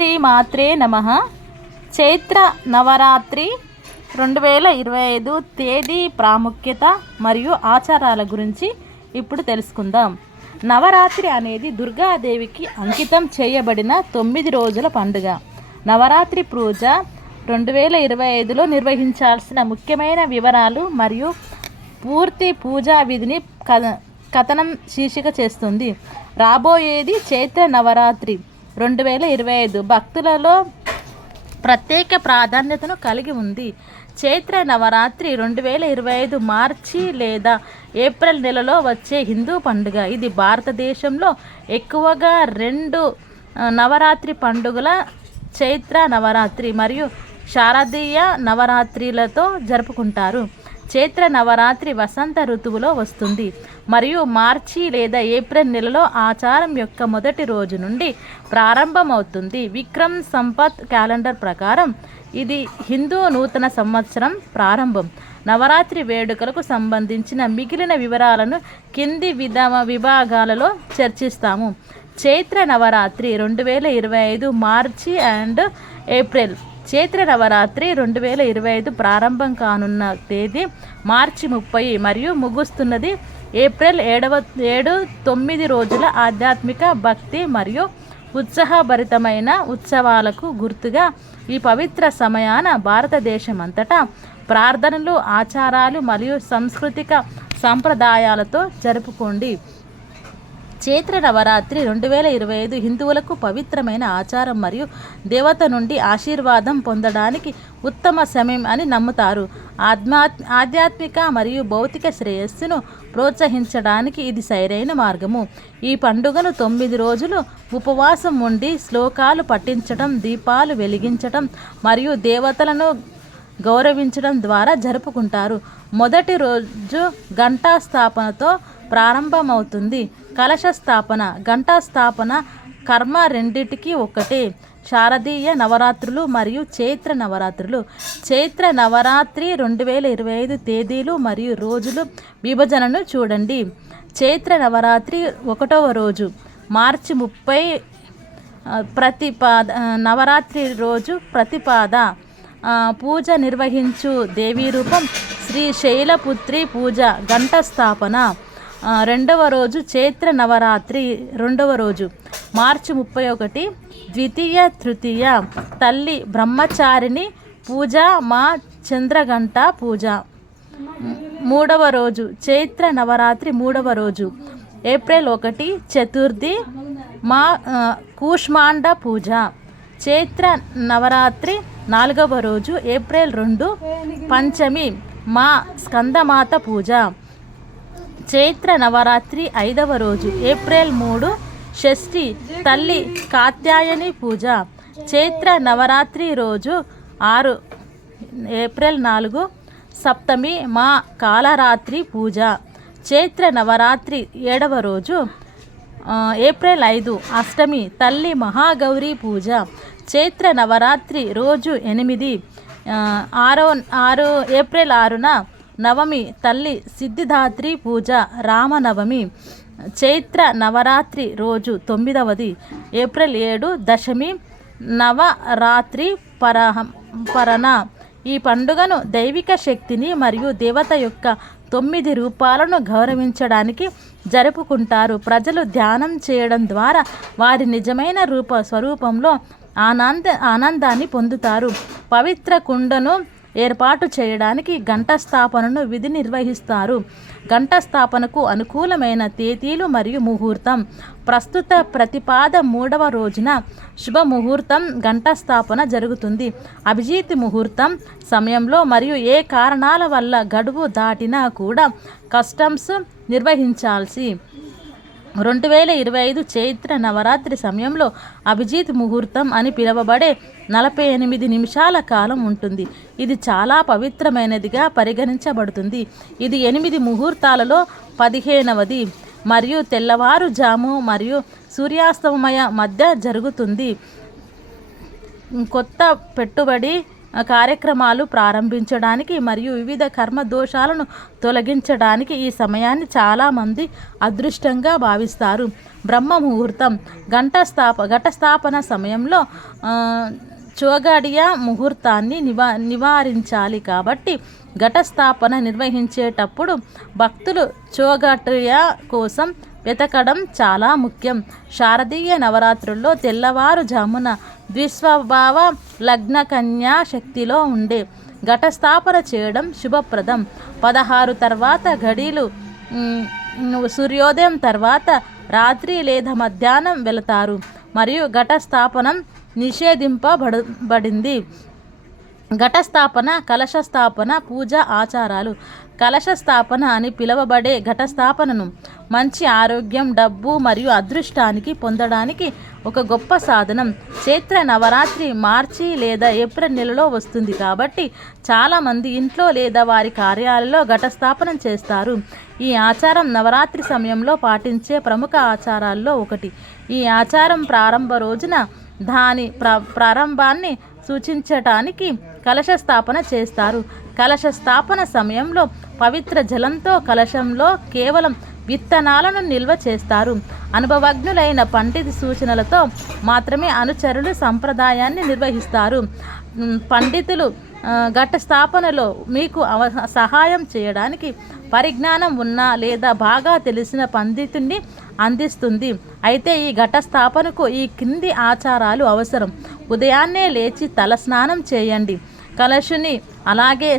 శ్రీ మాత్రే నమః. చైత్ర నవరాత్రి 2025 తేదీ ప్రాముఖ్యత మరియు ఆచారాల గురించి ఇప్పుడు తెలుసుకుందాం. నవరాత్రి అనేది దుర్గాదేవికి అంకితం చేయబడిన 9 రోజుల పండుగ. నవరాత్రి పూజ 2025లో నిర్వహించాల్సిన ముఖ్యమైన వివరాలు మరియు పూర్తి పూజా విధిని కథనం శీర్షిక చేస్తుంది. రాబోయేది చైత్ర నవరాత్రి 2025 భక్తులలో ప్రత్యేక ప్రాధాన్యతను కలిగి ఉంది. చైత్ర నవరాత్రి 2025 మార్చి లేదా ఏప్రిల్ నెలలో వచ్చే హిందూ పండుగ. ఇది భారతదేశంలో ఎక్కువగా 2 నవరాత్రి పండుగల చైత్ర నవరాత్రి మరియు శారదీయ నవరాత్రిలతో జరుపుకుంటారు. చైత్ర నవరాత్రి వసంత ఋతువులో వస్తుంది మరియు మార్చి లేదా ఏప్రిల్ నెలలో ఆచారం యొక్క మొదటి రోజు నుండి ప్రారంభమవుతుంది. విక్రమ్ సంపత్ క్యాలెండర్ ప్రకారం ఇది హిందూ నూతన సంవత్సరం ప్రారంభం. నవరాత్రి వేడుకలకు సంబంధించిన మిగిలిన వివరాలను కింది విభాగాలలో చర్చిస్తాము. చైత్ర నవరాత్రి 2025 మార్చి అండ్ ఏప్రిల్. చైత్ర నవరాత్రి 2025 ప్రారంభం కానున్న తేదీ మార్చి 30 మరియు ముగుస్తున్నది ఏప్రిల్ 7-9 రోజుల ఆధ్యాత్మిక భక్తి మరియు ఉత్సాహభరితమైన ఉత్సవాలకు గుర్తుగా ఈ పవిత్ర సమయాన భారతదేశమంతటా ప్రార్థనలు, ఆచారాలు మరియు సాంస్కృతిక సంప్రదాయాలతో జరుపుకోండి. చైత్ర నవరాత్రి 2025 హిందువులకు పవిత్రమైన ఆచారం మరియు దేవత నుండి ఆశీర్వాదం పొందడానికి ఉత్తమ సమయం అని నమ్ముతారు. ఆధ్యాత్మిక మరియు భౌతిక శ్రేయస్సును ప్రోత్సహించడానికి ఇది సరైన మార్గము. ఈ పండుగను 9 రోజులు ఉపవాసం ఉండి శ్లోకాలు పఠించడం, దీపాలు వెలిగించడం మరియు దేవతలను గౌరవించడం ద్వారా జరుపుకుంటారు. మొదటి రోజు గంటా స్థాపనతో ప్రారంభమవుతుంది. కలశ స్థాపన, గంటా స్థాపన కర్మ రెండిటికి ఒకటే. శారదీయ నవరాత్రులు మరియు చైత్ర నవరాత్రులు. చైత్ర నవరాత్రి 2025 తేదీలు మరియు రోజులు విభజనను చూడండి. చైత్ర నవరాత్రి 1వ రోజు మార్చి 30 నవరాత్రి రోజు ప్రతిపాద పూజ నిర్వహించు దేవీ రూపం శ్రీ శైలపుత్రి పూజ, గంట స్థాపన. 2వ రోజు చైత్ర నవరాత్రి 2వ రోజు మార్చి 31 ద్వితీయ తృతీయ తల్లి బ్రహ్మచారిణి పూజ, మా చంద్రగంట పూజ. 3వ రోజు చైత్ర నవరాత్రి 3వ రోజు ఏప్రిల్ 1 చతుర్థి మా కూష్మాండ పూజ. చైత్ర నవరాత్రి 4వ రోజు ఏప్రిల్ 2 పంచమి మా స్కందమాత పూజ. చైత్ర నవరాత్రి 5వ రోజు ఏప్రిల్ 3 షష్ఠి తల్లి కాత్యాయని పూజ. చైత్ర నవరాత్రి రోజు 6 ఏప్రిల్ 4 సప్తమి మా కాలరాత్రి పూజ. చైత్ర నవరాత్రి 7వ రోజు ఏప్రిల్ 5 అష్టమి తల్లి మహాగౌరీ పూజ. చైత్ర నవరాత్రి రోజు 8 ఏప్రిల్ 6న నవమి తల్లి సిద్ధిదాత్రి పూజ, రామనవమి. చైత్ర నవరాత్రి రోజు 9వది ఏప్రిల్ 7 దశమి నవరాత్రి పరణ. ఈ పండుగను దైవిక శక్తిని మరియు దేవత యొక్క 9 రూపాలను గౌరవించడానికి జరుపుకుంటారు. ప్రజలు ధ్యానం చేయడం ద్వారా వారి నిజమైన స్వరూపంలో ఆనందాన్ని పొందుతారు. పవిత్ర కుండను ఏర్పాటు చేయడానికి గంట స్థాపనను విధి నిర్వహిస్తారు. గంట స్థాపనకు అనుకూలమైన తేదీలు మరియు ముహూర్తం. ప్రస్తుత ప్రతిపాద 3వ రోజున శుభముహూర్తం గంట స్థాపన జరుగుతుంది. అభిజిత్ ముహూర్తం సమయంలో మరియు ఏ కారణాల వల్ల గడువు దాటినా కూడా కస్టమ్స్ నిర్వహించాల్సి. 2025 చైత్ర నవరాత్రి సమయంలో అభిజిత్ ముహూర్తం అని పిలువబడే 48 నిమిషాల కాలం ఉంటుంది. ఇది చాలా పవిత్రమైనదిగా పరిగణించబడుతుంది. ఇది 8 ముహూర్తాలలో 15వది మరియు తెల్లవారుజాము మరియు సూర్యాస్తమయ మధ్య జరుగుతుంది. కొత్త పెట్టుబడి కార్యక్రమాలు ప్రారంభించడానికి మరియు వివిధ కర్మ దోషాలను తొలగించడానికి ఈ సమయాన్ని చాలామంది అదృష్టంగా భావిస్తారు. బ్రహ్మ ముహూర్తం ఘటస్థాపన సమయంలో చోగాడియా ముహూర్తాన్ని నివారించాలి. కాబట్టి ఘటస్థాపన నిర్వహించేటప్పుడు భక్తులు చోగాడియా కోసం వెతకడం చాలా ముఖ్యం. శారదీయ నవరాత్రుల్లో తెల్లవారుజామున ద్విస్వభావ లగ్న కన్యా శక్తిలో ఉండే ఘటస్థాపన చేయడం శుభప్రదం. 16 తర్వాత ఘడియలు సూర్యోదయం తర్వాత రాత్రి లేదా మధ్యాహ్నం వెళతారు మరియు ఘటస్థాపనం నిషేధింపబడింది. ఘటస్థాపన, కలశస్థాపన, పూజ ఆచారాలు. కలశస్థాపన అని పిలువబడే ఘటస్థాపనను మంచి ఆరోగ్యం, డబ్బు మరియు అదృష్టానికి పొందడానికి ఒక గొప్ప సాధనం. చైత్ర నవరాత్రి మార్చి లేదా ఏప్రిల్ నెలలో వస్తుంది కాబట్టి చాలామంది ఇంట్లో లేదా వారి కార్యాలయంలో ఘటస్థాపన చేస్తారు. ఈ ఆచారం నవరాత్రి సమయంలో పాటించే ప్రముఖ ఆచారాల్లో ఒకటి. ఈ ఆచారం ప్రారంభ రోజున దాని ప్రారంభాన్ని సూచించటానికి కలశ స్థాపన చేస్తారు. కలశ స్థాపన సమయంలో పవిత్ర జలంతో కలశంలో కేవలం విత్తనాలను నిల్వ చేస్తారు. అనుభవజ్ఞులైన పండిత సూచనలతో మాత్రమే అనుచరులు సంప్రదాయాన్ని నిర్వహిస్తారు. పండితులు ఘట స్థాపనలో మీకు సహాయం చేయడానికి పరిజ్ఞానం ఉన్న లేదా బాగా తెలిసిన పండితుడిని అందిస్తుంది. అయితే ఈ ఘట స్థాపనకు ఈ కింది ఆచారాలు అవసరం. ఉదయాన్నే లేచి తలస్నానం చేయండి. కలశుని అలాగే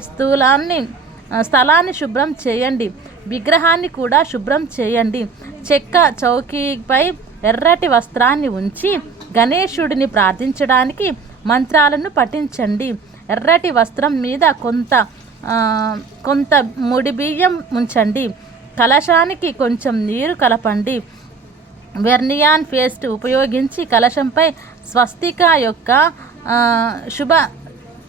స్థలాన్ని శుభ్రం చేయండి. విగ్రహాన్ని కూడా శుభ్రం చేయండి. చెక్క చౌకీపై ఎర్రటి వస్త్రాన్ని ఉంచి గణేశుడిని ప్రార్థించడానికి మంత్రాలను పఠించండి. ఎర్రటి వస్త్రం మీద కొంత ముడి బియ్యం ఉంచండి. కలశానికి కొంచెం నీరు కలపండి. వెర్నియాన్ పేస్ట్ ఉపయోగించి కలశంపై స్వస్తిక యొక్క శుభ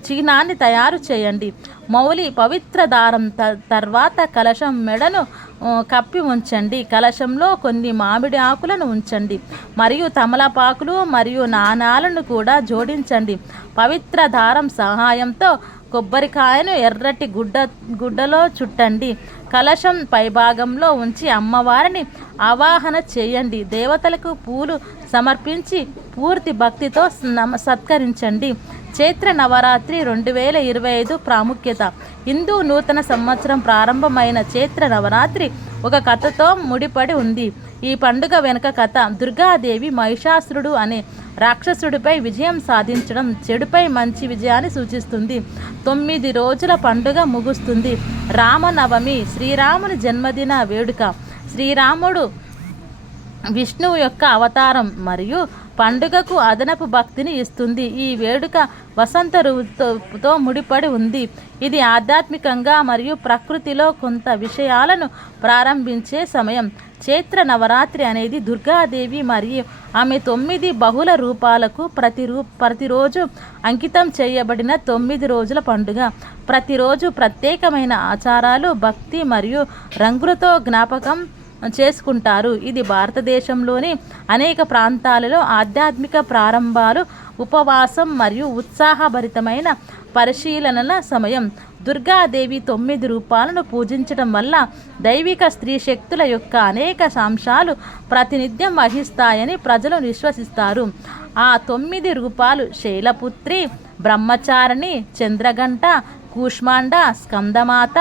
చిహ్నాన్ని తయారు చేయండి. మౌలి పవిత్ర దారం తర్వాత కలశం మెడను కప్పి ఉంచండి. కలశంలో కొన్ని మామిడి ఆకులను ఉంచండి మరియు తమలపాకులు మరియు నాణాలను కూడా జోడించండి. పవిత్ర దారం సహాయంతో కొబ్బరికాయను ఎర్రటి గుడ్డలో చుట్టండి. కలశం పైభాగంలో ఉంచి అమ్మవారిని ఆవాహన చేయండి. దేవతలకు పూలు సమర్పించి పూర్తి భక్తితో సత్కరించండి. చైత్ర నవరాత్రి 2025 ప్రాముఖ్యత. హిందూ నూతన సంవత్సరం ప్రారంభమైన చైత్ర నవరాత్రి ఒక కథతో ముడిపడి ఉంది. ఈ పండుగ వెనుక కథ దుర్గాదేవి మహిషాసురుడు అనే రాక్షసుడిపై విజయం సాధించడం చెడుపై మంచి విజయాన్ని సూచిస్తుంది. 9 రోజుల పండుగ ముగుస్తుంది. రామనవమి శ్రీరాముని జన్మదిన వేడుక. శ్రీరాముడు విష్ణువు యొక్క అవతారం మరియు పండుగకు అదనపు భక్తిని ఇస్తుంది. ఈ వేడుక వసంత ఋతువుతో ముడిపడి ఉంది. ఇది ఆధ్యాత్మికంగా మరియు ప్రకృతిలో కొంత విషయాలను ప్రారంభించే సమయం. చైత్ర నవరాత్రి అనేది దుర్గాదేవి మరియు ఆమె 9 బహుళ రూపాలకు ప్రతిరోజు అంకితం చేయబడిన 9 రోజుల పండుగ. ప్రతిరోజు ప్రత్యేకమైన ఆచారాలు, భక్తి మరియు రంగులతో జ్ఞాపకం చేసుకుంటారు. ఇది భారతదేశంలోని అనేక ప్రాంతాలలో ఆధ్యాత్మిక ప్రారంభాలు, ఉపవాసం మరియు ఉత్సాహభరితమైన పరిశీలనల సమయం. దుర్గాదేవి 9 రూపాలను పూజించడం వల్ల దైవిక స్త్రీ శక్తుల యొక్క అనేక అంశాలు ప్రాతినిధ్యం వహిస్తాయని ప్రజలు విశ్వసిస్తారు. ఆ 9 రూపాలు శైలపుత్రి, బ్రహ్మచారిణి, చంద్రగంట, కూష్మాండ, స్కందమాత,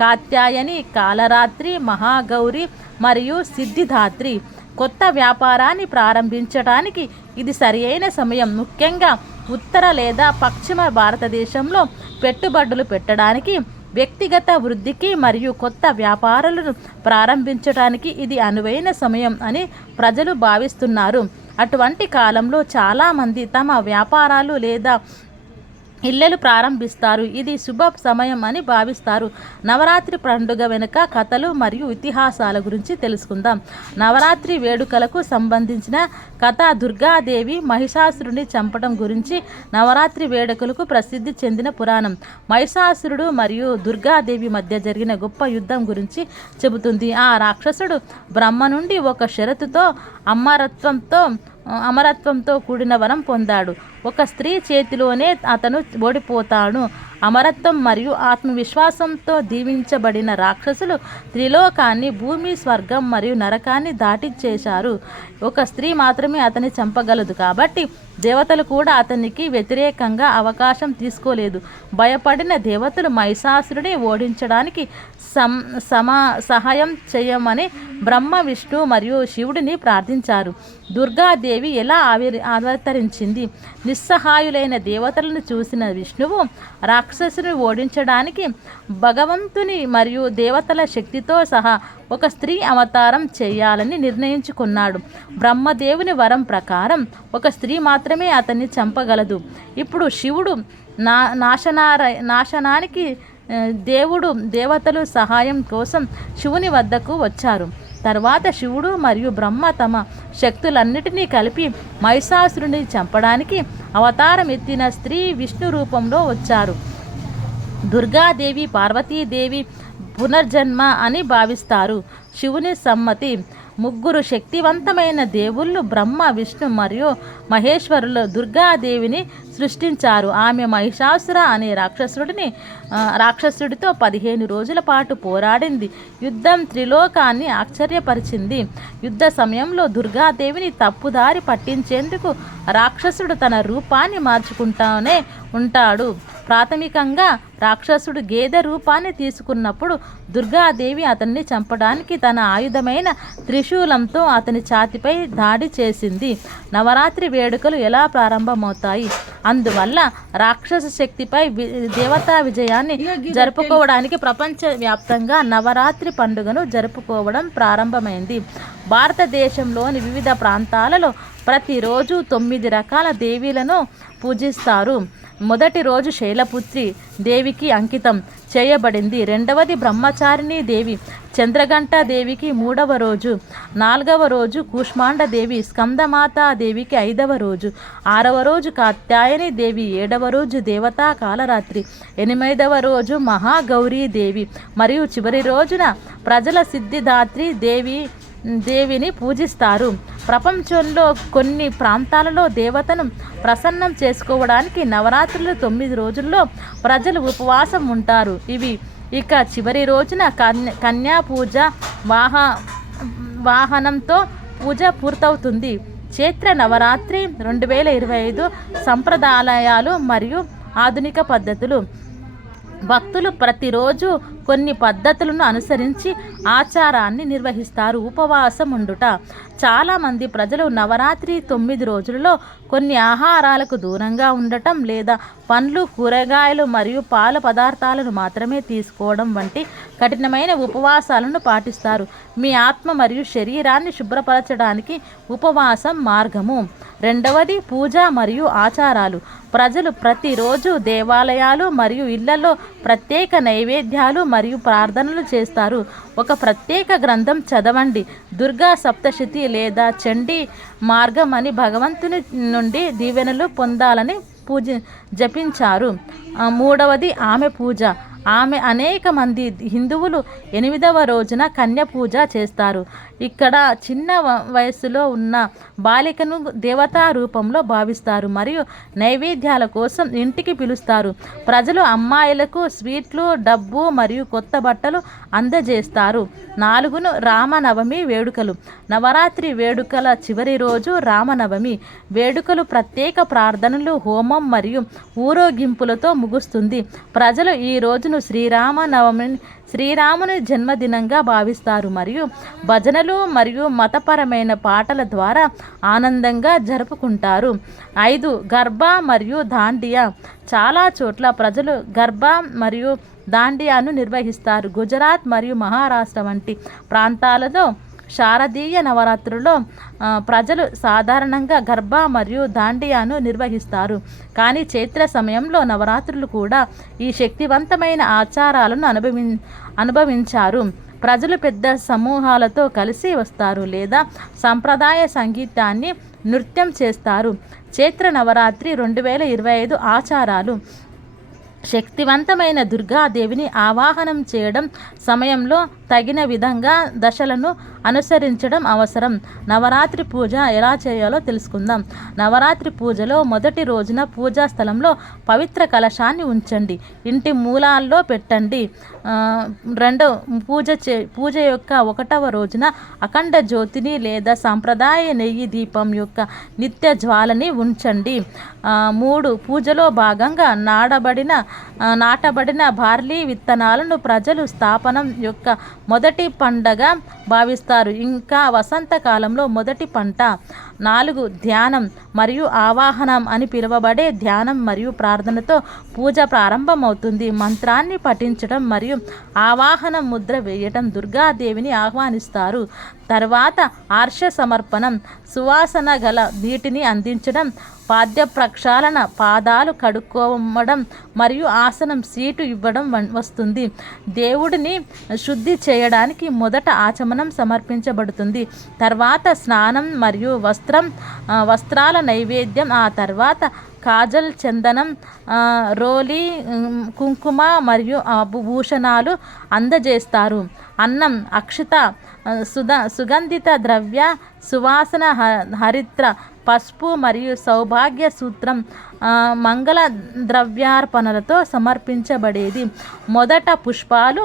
కాత్యాయని, కాలరాత్రి, మహాగౌరి మరియు సిద్ధిదాత్రి. కొత్త వ్యాపారాన్ని ప్రారంభించడానికి ఇది సరియైన సమయం. ముఖ్యంగా ఉత్తర లేదా పశ్చిమ భారతదేశంలో పెట్టుబడులు పెట్టడానికి, వ్యక్తిగత వృద్ధికి మరియు కొత్త వ్యాపారాలను ప్రారంభించడానికి ఇది అనువైన సమయం అని ప్రజలు భావిస్తున్నారు. అటువంటి కాలంలో చాలామంది తమ వ్యాపారాలు లేదా ఇళ్ళలు ప్రారంభిస్తారు. ఇది శుభ సమయం అని భావిస్తారు. నవరాత్రి పండుగ వెనుక కథలు మరియు ఇతిహాసాల గురించి తెలుసుకుందాం. నవరాత్రి వేడుకలకు సంబంధించిన కథ దుర్గాదేవి మహిషాసురుని చంపడం గురించి నవరాత్రి వేడుకలకు ప్రసిద్ధి చెందిన పురాణం. మహిషాసురుడు మరియు దుర్గాదేవి మధ్య జరిగిన గొప్ప యుద్ధం గురించి చెబుతుంది. ఆ రాక్షసుడు బ్రహ్మ నుండి ఒక షరతుతో అమరత్వంతో అమరత్వంతో కూడిన వరం పొందాడు. ఒక స్త్రీ చేతిలోనే అతను ఓడిపోతాడు. అమరత్వం మరియు ఆత్మవిశ్వాసంతో దీవించబడిన రాక్షసులు త్రిలోకాన్ని, భూమి, స్వర్గం మరియు నరకాన్ని దాటించేశారు. ఒక స్త్రీ మాత్రమే అతన్ని చంపగలదు కాబట్టి దేవతలు కూడా అతనికి వ్యతిరేకంగా అవకాశం తీసుకోలేదు. భయపడిన దేవతలు మహిషాసురుడిని ఓడించడానికి సహాయం చేయమని బ్రహ్మ, విష్ణు మరియు శివుడిని ప్రార్థించారు. దుర్గాదేవి ఎలా అవతరించింది? నిస్సహాయులైన దేవతలను చూసిన విష్ణువు రాక్షసుని ఓడించడానికి భగవంతుని మరియు దేవతల శక్తితో సహా ఒక స్త్రీ అవతారం చేయాలని నిర్ణయించుకున్నాడు. బ్రహ్మదేవుని వరం ప్రకారం ఒక స్త్రీ మాత్రమే అతన్ని చంపగలదు. ఇప్పుడు శివుడు నాశనానికి దేవతలు సహాయం కోసం శివుని వద్దకు వచ్చారు. తర్వాత శివుడు మరియు బ్రహ్మ తమ శక్తులన్నిటినీ కలిపి మహిషాసురుని చంపడానికి అవతారం ఎత్తిన స్త్రీ విష్ణు రూపంలో వచ్చారు. దుర్గాదేవి పార్వతీదేవి పునర్జన్మ అని భావిస్తారు. శివుని సమ్మతి. ముగ్గురు శక్తివంతమైన దేవుళ్ళు బ్రహ్మ, విష్ణు మరియు మహేశ్వరులు దుర్గాదేవిని సృష్టించారు. ఆమె మహిషాసుర అనే రాక్షసుడితో 15 రోజుల పాటు పోరాడింది. యుద్ధం త్రిలోకాన్ని ఆశ్చర్యపరిచింది. యుద్ధ సమయంలో దుర్గాదేవిని తప్పుదారి పట్టించేందుకు రాక్షసుడు తన రూపాన్ని మార్చుకుంటానే ఉంటాడు. ప్రాథమికంగా రాక్షసుడు గేదె రూపాన్ని తీసుకున్నప్పుడు దుర్గాదేవి అతన్ని చంపడానికి తన ఆయుధమైన త్రిశూలంతో అతని ఛాతిపై దాడి చేసింది. నవరాత్రి వేడుకలు ఎలా ప్రారంభమవుతాయి? అందువల్ల రాక్షస శక్తిపై దేవతా విజయాన్ని జరుపుకోవడానికి ప్రపంచవ్యాప్తంగా నవరాత్రి పండుగను జరుపుకోవడం ప్రారంభమైంది. భారతదేశంలోని వివిధ ప్రాంతాలలో ప్రతిరోజు 9 రకాల దేవీలను పూజిస్తారు. మొదటి రోజు శైలపుత్రి దేవికి అంకితం చేయబడింది. రెండవది బ్రహ్మచారిణి దేవి చంద్రఘంట దేవికి 3వ రోజు. 4వ రోజు కూష్మాండ దేవి స్కందమాతా దేవికి 5వ రోజు. 6వ రోజు కాత్యాయని దేవి. 7వ రోజు దేవతా కాలరాత్రి. 8వ రోజు మహాగౌరీ దేవి మరియు చివరి రోజున ప్రజల సిద్ధిదాత్రి దేవిని పూజిస్తారు. ప్రపంచంలో కొన్ని ప్రాంతాలలో దేవతను ప్రసన్నం చేసుకోవడానికి నవరాత్రులు 9 రోజుల్లో ప్రజలు ఉపవాసం ఉంటారు. ఇక చివరి రోజున కన్యా పూజ వాహనంతో పూజ పూర్తవుతుంది. చైత్ర నవరాత్రి 2025 సంప్రదాయాలు మరియు ఆధునిక పద్ధతులు. భక్తులు ప్రతిరోజు కొన్ని పద్ధతులను అనుసరించి ఆచారాన్ని నిర్వహిస్తారు. ఉపవాసం ఉండుట. చాలామంది ప్రజలు నవరాత్రి 9 రోజులలో కొన్ని ఆహారాలకు దూరంగా ఉండటం లేదా పండ్లు, కూరగాయలు మరియు పాల పదార్థాలను మాత్రమే తీసుకోవడం వంటి కఠినమైన ఉపవాసాలను పాటిస్తారు. మీ ఆత్మ మరియు శరీరాన్ని శుభ్రపరచడానికి ఉపవాసం మార్గము. రెండవది పూజ మరియు ఆచారాలు. ప్రజలు ప్రతిరోజు దేవాలయాలు మరియు ఇళ్లలో ప్రత్యేక నైవేద్యాలు మరియు ప్రార్థనలు చేస్తారు. ఒక ప్రత్యేక గ్రంథం చదవండి. దుర్గా సప్తశతి లేదా చండీ మార్గం అని భగవంతుని నుండి దీవెనలు పొందాలని జపించారు. మూడవది ఆమె పూజ. అనేక మంది హిందువులు 8వ రోజున కన్య పూజ చేస్తారు. ఇక్కడ చిన్న వయస్సులో ఉన్న బాలికను దేవతా రూపంలో భావిస్తారు మరియు నైవేద్యాల కోసం ఇంటికి పిలుస్తారు. ప్రజలు అమ్మాయిలకు స్వీట్లు, డబ్బు మరియు కొత్త బట్టలు అందజేస్తారు. 4 రామనవమి వేడుకలు. నవరాత్రి వేడుకల చివరి రోజు రామనవమి వేడుకలు ప్రత్యేక ప్రార్థనలు, హోమం మరియు ఊరేగింపులతో ముగుస్తుంది. ప్రజలు ఈ రోజును శ్రీరాముని జన్మదినంగా భావిస్తారు మరియు భజనలు మరియు మతపరమైన పాటల ద్వారా ఆనందంగా జరుపుకుంటారు. 5 గర్బా మరియు దాండియా. చాలా చోట్ల ప్రజలు గర్బా మరియు దాండియాను నిర్వహిస్తారు. గుజరాత్ మరియు మహారాష్ట్ర వంటి ప్రాంతాలలో శారదీయ నవరాత్రుల్లో ప్రజలు సాధారణంగా గర్బా మరియు దాండియాను నిర్వహిస్తారు. కానీ చైత్ర సమయంలో నవరాత్రులు కూడా ఈ శక్తివంతమైన ఆచారాలను అనుభవించారు. ప్రజలు పెద్ద సమూహాలతో కలిసి వస్తారు లేదా సంప్రదాయ సంగీతాన్ని నృత్యం చేస్తారు. చైత్ర నవరాత్రి 2025 ఆచారాలు. శక్తివంతమైన దుర్గాదేవిని ఆవాహనం చేయడం సమయంలో తగిన విధంగా దశలను అనుసరించడం అవసరం. నవరాత్రి పూజ ఎలా చేయాలో తెలుసుకుందాం. నవరాత్రి పూజలో మొదటి రోజున పూజా స్థలంలో పవిత్ర కలశాన్ని ఉంచండి. ఇంటి మూలాల్లో పెట్టండి. పూజ యొక్క 1వ రోజున అఖండ జ్యోతిని లేదా సాంప్రదాయ నెయ్యి దీపం యొక్క నిత్య జ్వాలని ఉంచండి. 3 పూజలో భాగంగా నాటబడిన బార్లీ విత్తనాలను ప్రజలు స్థాపనం యొక్క మొదటి పండగ భావిస్తారు. ఇంకా వసంతకాలంలో మొదటి పంట. 4 ధ్యానం మరియు ఆవాహనం అని పిలువబడే ధ్యానం మరియు ప్రార్థనతో పూజ ప్రారంభమవుతుంది. మంత్రాన్ని పఠించడం మరియు ఆవాహన ముద్ర వేయటం దుర్గాదేవిని ఆహ్వానిస్తారు. తర్వాత ఆర్ష సమర్పణం, సువాసన గల నీటిని అందించడం, పాద్య ప్రక్షాళన, పాదాలు కడుక్కోవడం మరియు ఆసనం సీటు ఇవ్వడం వస్తుంది. దేవుడిని శుద్ధి చేయడానికి మొదట ఆచమనం సమర్పించబడుతుంది. తర్వాత స్నానం మరియు వస్త్రాల నైవేద్యం. ఆ తర్వాత కాజల్, చందనం, రోలి, కుంకుమ మరియు భూషణాలు అందజేస్తారు. అన్నం, అక్షత, సుగంధిత ద్రవ్య, సువాసన హరిత్ర, పసుపు మరియు సౌభాగ్య సూత్రం మంగళ ద్రవ్యార్పణలతో సమర్పించబడేది. మొదట పుష్పాలు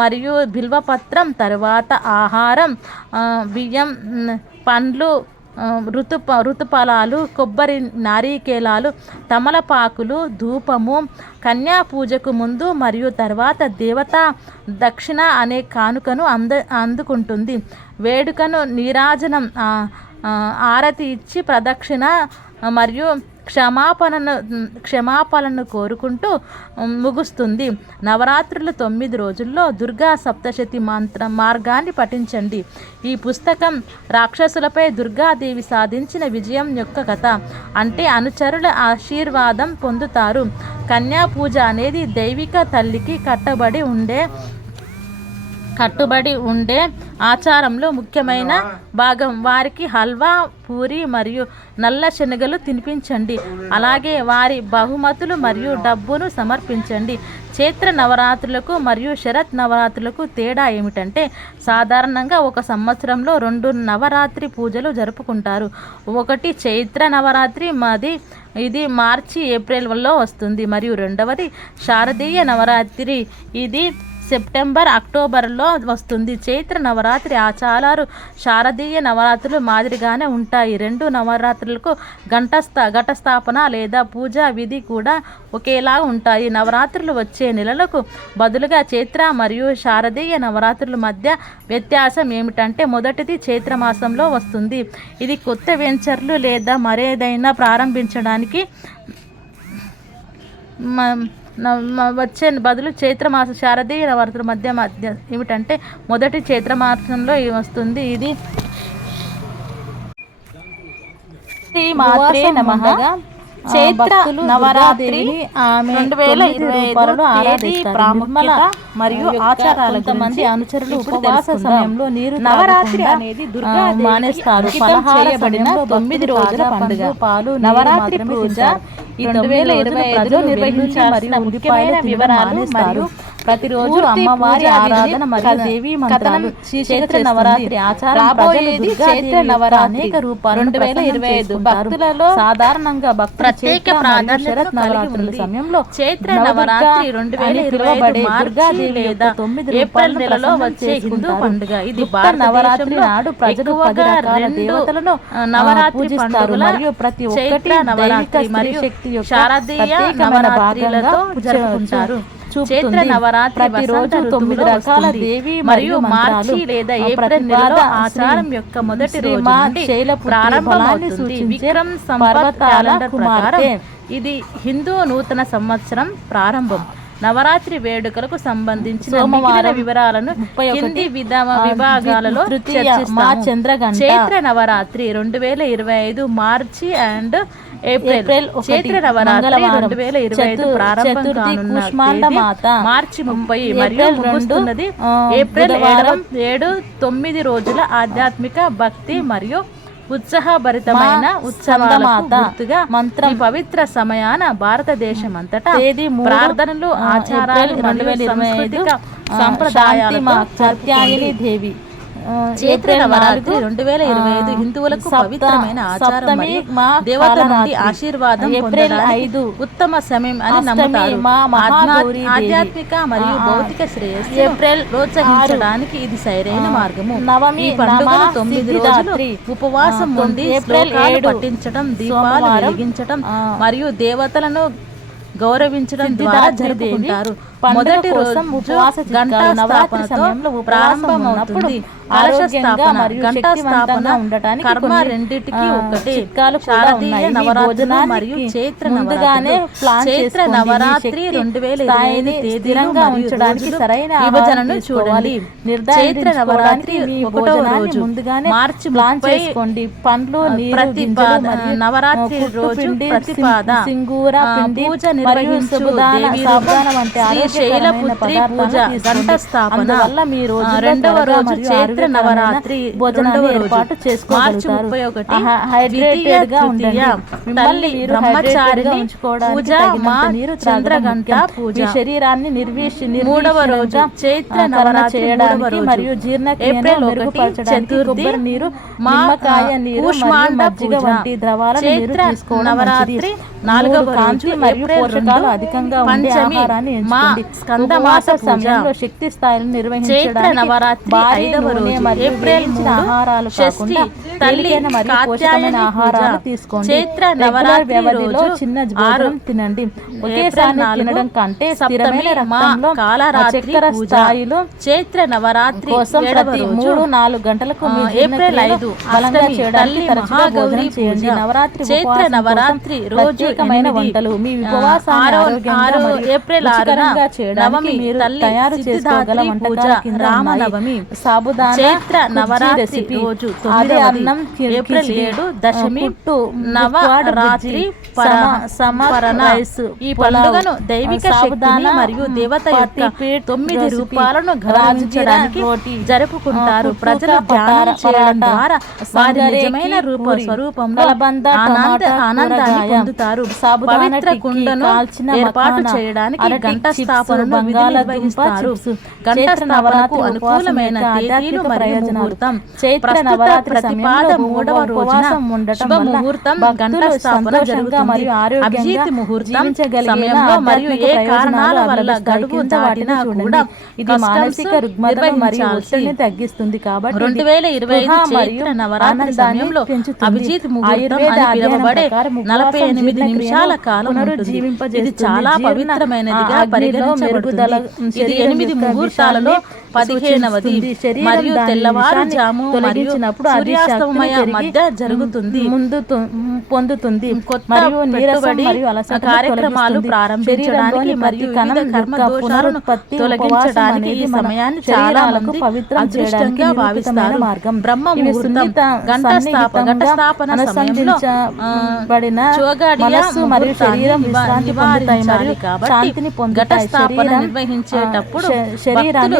మరియు బిల్వపత్రం, తర్వాత ఆహారం, బియ్యం, పండ్లు, ఋతుఫలాలు, కొబ్బరి, నారికేలాలు, తమలపాకులు, ధూపము. కన్యా పూజకు ముందు మరియు తర్వాత దేవత దక్షిణ అనే కానుకను అందుకుంటుంది. వేడుకను నీరాజనం, ఆరతి ఇచ్చి ప్రదక్షిణ మరియు క్షమాపణను కోరుకుంటూ ముగుస్తుంది. నవరాత్రులు 9 రోజుల్లో దుర్గా సప్తశతి మార్గాన్ని పఠించండి. ఈ పుస్తకం రాక్షసులపై దుర్గాదేవి సాధించిన విజయం యొక్క కథ. అంటే అనుచరుల ఆశీర్వాదం పొందుతారు. కన్యా పూజ అనేది దైవిక తల్లికి కట్టుబడి ఉండే ఆచారంలో ముఖ్యమైన భాగం. వారికి హల్వా, పూరి మరియు నల్ల శనగలు తినిపించండి. అలాగే వారి బహుమతులు మరియు డబ్బును సమర్పించండి. చైత్ర నవరాత్రులకు మరియు శరత్ నవరాత్రులకు తేడా ఏమిటంటే సాధారణంగా ఒక సంవత్సరంలో 2 నవరాత్రి పూజలు జరుపుకుంటారు. ఒకటి చైత్ర నవరాత్రి, ఇది మార్చి ఏప్రిల్లో వస్తుంది. మరియు రెండవది శారదీయ నవరాత్రి, ఇది సెప్టెంబర్ అక్టోబర్లో వస్తుంది. చైత్ర నవరాత్రి ఆచారాలు శారదీయ నవరాత్రులు మాదిరిగానే ఉంటాయి. 2 నవరాత్రులకు ఘటస్థాపన లేదా పూజా విధి కూడా ఒకేలా ఉంటాయి. నవరాత్రులు వచ్చే నెలలకు బదులుగా చైత్ర మరియు శారదీయ నవరాత్రుల మధ్య వ్యత్యాసం ఏమిటంటే మొదటిది చైత్రమాసంలో వస్తుంది. ఇది కొత్త వెంచర్లు లేదా మరేదైనా ప్రారంభించడానికి వచ్చే బదులు చైత్రమాస శారదీయ నవరాత్రుల మధ్య ఏమిటంటే మొదటి చైత్రమాసంలో వస్తుంది. ఇది శ్రీమాత్రే నమః. చైత్ర నవరాత్రి 2025 ప్రాముఖ్యత మరియు ఆచారాల గురించి అనుచరులు ఉపవాస సమయంలో నీరు నవరాత్రి అనేది దుర్గాదేవికి మానేస్తారు. చేయబడిన 9 రోజుల పండుగ. నవరాత్రి పూజ 2025లో నిర్వహించాల్సిన ముఖ్యమైన వివరాలు మరియు ప్రతిరోజు అమ్మవారి ఆరాధన మరియు దేవి మంత్రాలు. చైత్ర నవరాత్రి ఆచారం రాబోయేది చైత్ర నవరాత్రి అనేక రూపాలు 2025 భక్తులలో సాధారణంగా ప్రత్యేక ప్రాధాన్యత శరత్ నవరాత్రుల సమయంలో చైత్ర నవరాత్రి 2025 దుర్గాదేవి లేదా ఏప్రిల్ నెలలో వచ్చే హిందూ పండుగ. ఇది నవరాత్రి నాడు ప్రజలు 10 రకాల దేవతలను పూజిస్తారు మరియు ప్రతి ఒక్కటి నవరాత్రి మరియు శారదీయ నవరాత్రులతో జరుపుకుంటారు. చైత్ర నవరాత్రి ప్రతిరోజు 9 రకాల దేవి మరియు మార్చి లేదా ఏప్రిల్ నెలలో ఆచారం యొక్క మొదటి రోజు నుండి ప్రారంభమవుతుంది. విక్రమ్ సంవత్ క్యాలెండర్ ప్రకారం ఇది హిందూ నూతన సంవత్సరం ప్రారంభం. నవరాత్రి వేడుకలకు సంబంధించిన మిగిలిన వివరాలను కింది విభాగాలలో చర్చిస్తాము. చైత్ర నవరాత్రి 2025 మార్చి అండ్ ఏప్రిల్. చైత్ర నవరాత్రి 2025 ప్రారంభం కానున్న మార్చి 30 మరియు ముగుస్తున్నది ఏప్రిల్ 7-9 రోజుల ఆధ్యాత్మిక భక్తి మరియు ఉత్సాహభరితమైన ఉత్సవాలకు గుర్తుగా ఈ పవిత్ర సమయాన భారతదేశం అంతటా ప్రార్థనలు, ఆచారాలు మరియు సాంస్కృతిక సంప్రదాయాలతో దేవి చైత్ర నవరాత్రి 2025 హిందువులకు పవిత్రమైన ఆచారం మరియు దేవత నుండి ఆశీర్వాదం పొందడానికి ఉత్తమ సమయం అని నమ్ముతారు. ఆధ్యాత్మిక మరియు భౌతిక శ్రేయస్సు ప్రోత్సహించడానికి ఇది సరైన మార్గము. ఈ పండుగను 9 రోజులు ఉపవాసం ఉండి శ్లోకాలు పఠించడం, దీపాలు వెలిగించడం మరియు దేవతలను గౌరవించడం ద్వారా జరుపుకుంటారు. మొదటి రోజు ఉపవాస గంటా స్థాపనతో ప్రారంభమవుతుంది. గంటా స్థాపన ఉండటానికి కర్మ రెండిటికి ఒకటే. శారదీయ నవరాత్రులు మరియు చైత్ర నవరాత్రి 2025 తేదీగా ఉంచడానికి సరైన విభజనను చూడండి. చైత్ర నవరాత్రి 1వ రోజు మార్చి 30 పండ్లు నవరాత్రి రోజు ప్రతిపాద పూజ నిర్వహించు దేవి శైలపుత్రి పూజ గంట స్థాపన. రెండవ రోజు చైత్ర నవరాత్రి మార్చి 31 తల్లి బ్రహ్మచారిని పూజ చంద్రగంట పూజ. శరీరాన్ని మూడవ రోజు చైత్ర నవరాత్రి మరియు ఏప్రిల్ 1 చతుర్థి కూష్మాండ పూజ. చైత్ర నవరాత్రి 4వ రోజు పోషకాలు అధికంగా ఉండే ఆహారాన్ని ఎంచుకోండి. స్కందమాస సమయంలో శక్తి స్థాయిని నిర్వహించడానికి నవరాత్రి 5వ రోజు ఏప్రిల్ 3 షష్ఠి తల్లి కాత్యాయని ఆహారాలు తీసుకోండి. చైత్ర నవరాత్రి వ్యవధిలో చిన్న భోజనం తినండి. ఒకేసారి తినడం కంటే స్థిరమైన రక్తంలో చక్కెర స్థాయిలు చైత్ర నవరాత్రి కోసం ప్రతి 3-4 గంటలకు ఏప్రిల్ 5 బలంగా చేయడానికి తరచుగా భోజనం చేయండి. నవరాత్రి చైత్ర నవరాత్రి రోజు వంటలు మీ ఉపవాసాన్ని ఏప్రిల్ 6 నవమి తయారు చేసుకోగల వంటకాల కింద రామనవమి సాబుదానా చైత్ర నవరాత్రి రోజు అన్నం ఏప్రిల్ 7 దశమి నవరాత్రి ఈ పండుగను దైవిక శక్తిని మరియు దేవత యొక్క 9 రూపాలను గౌరవించడానికి జరుపుకుంటారు. ప్రజలు ధ్యానం చేయడం ద్వారా వారి నిజమైన రూప స్వరూపంలో ఆనందాన్ని పొందుతారు. పవిత్ర కుండను ఏర్పాటు చేయడానికి గంట స్థాపనను నిర్వహిస్తారు. గంట స్థాపనకు అనుకూలమైన తేదీలు మరియు ముహూర్తం. చైత్ర నవరాత్రి ప్రతిపాద 3వ రోజున శుభ ముహూర్తం గంట స్థాపన జరుగుతుంది. అభిజిత్ ముహూర్తం సమయంలో మరియు ఏ కారణాల వల్ల గడువు దాటినా కూడా ఇది మానసిక రుగ్మతను మరియు ఒత్తిడిని తగ్గిస్తుంది. కాబట్టి 2025 చైత్ర నవరాత్రి సమయంలో అభిజిత్ ముహూర్తం అని పిలువబడే 48 నిమిషాల కాలం ఉంటుంది. ఇది చాలా పవిత్రమైనదిగా పరిగణించబడుతుంది. ఇది 8 ముహూర్తాలలో 15వది మరియు తెల్లవారుజాము మరియు సూర్యాస్తమయ మధ్య జరుగుతుంది. పొందుతుంది మరియు నీరసం మరియు అలసట కార్యక్రమాలు ప్రారంభించడానికి మరియు వివిధ కర్మ దోషాలను తొలగించడానికి ఈ సమయాన్ని చాలా మంది అదృష్టంగా భావిస్తారు. బ్రహ్మ ముహూర్తం గంట స్థాపన సమయంలో మనస్సు మరియు శరీరం విశ్రాంతి పొందుతాయి మరియు శాంతిని పొందుతాయి. స్థాపన నిర్వహించేటప్పుడు శరీరాన్ని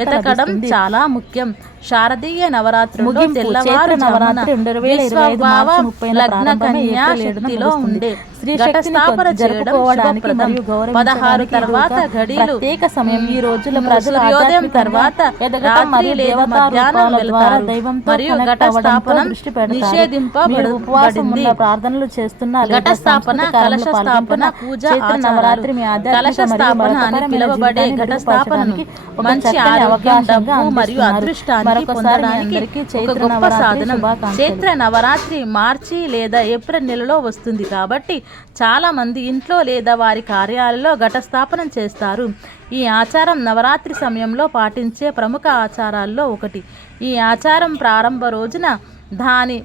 వెతకడం చాలా ముఖ్యం. శారదీయ నవరాత్రులు తెల్లవారు నవరాత్రి 2025 లగ్న కన్యా శక్తిలో ఉండే ఘట స్థాపన జరుపుకోవడానికి మరియు 16 తర్వాత ఘడియలు ప్రత్యేక సమయం. ఈ రోజుల ప్రజలు సూర్యోదయం తర్వాత రాత్రి లేదా మధ్యాహ్నం వెళ్తారు మరియు ఘట స్థాపన నిషేధింపబడింది. ప్రార్థనలు చేస్తున్న ఘట స్థాపన కలశ స్థాపన పూజ నవరాత్రి కలశ స్థాపన అని పిలువబడే ఘట స్థాపనను మంచి ఆరోగ్యం, డబ్బు మరియు అదృష్టాన్ని పొందడానికి ఒక గొప్ప సాధనం. చైత్ర నవరాత్రి మార్చి లేదా ఏప్రిల్ నెలలో వస్తుంది కాబట్టి చాలా మంది ఇంట్లో లేదా వారి కార్యాలయంలో ఘటస్థాపనం చేస్తారు. ఈ ఆచారం నవరాత్రి సమయంలో పాటించే ప్రముఖ ఆచారాల్లో ఒకటి. ఈ ఆచారం ప్రారంభ రోజున దాని